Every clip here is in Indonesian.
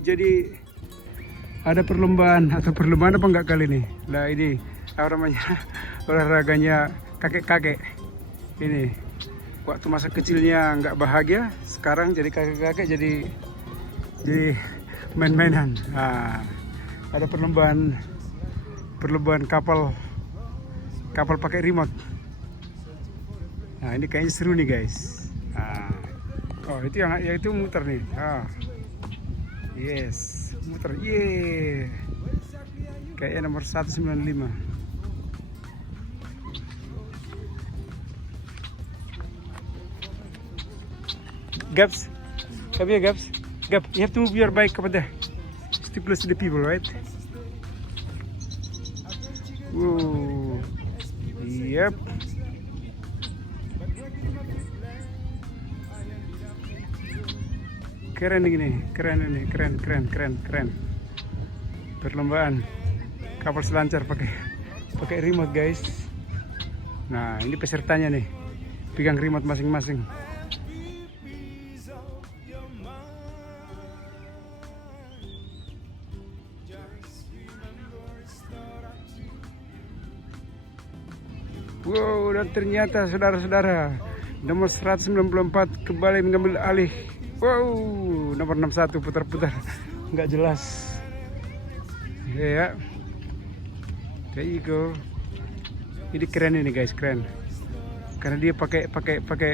jadi ada perlombaan atau perlombaan apa enggak kali ini? Nah ini apa namanya olahraganya kakek-kakek ini. Waktu masa kecilnya nggak bahagia, sekarang jadi kakek-kakek jadi main-mainan. Nah, ada perlombaan kapal pakai remote. Nah ini kayaknya seru nih guys. Nah, oh itu yang itu muter nih. Ah, yes, muter. Yeah, kayaknya nomor 195. Gaps, come here, Gaps. Gap, you have to move your bike over there. Still close to the people, right? Whoa. Yep. Keren ini, keren. Perlombaan kapal selancar pakai remote, guys. Nah, ini pesertanya nih. Pegang remote masing-masing. Wow, dan ternyata saudara-saudara nomor 194 kembali mengambil alih. Wow, nomor 61 putar-putar nggak jelas. Ya, there you go. Ini keren ini guys, keren. Karena dia pakai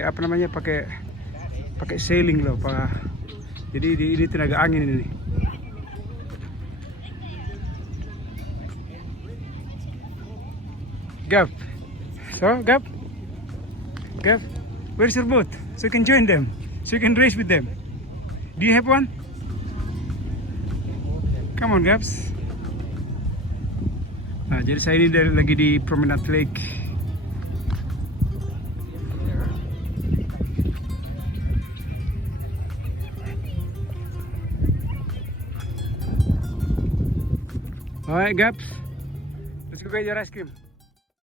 apa namanya, pakai sailing loh, Pak. Jadi ini tenaga angin ini. Gap. So, Gap, where's your boat? So you can join them, so you can race with them. Do you have one? Come on, Gaps. Nah, jadi saya ini lagi di Promenade Lake. Alright, Gaps. Let's go get your ice cream.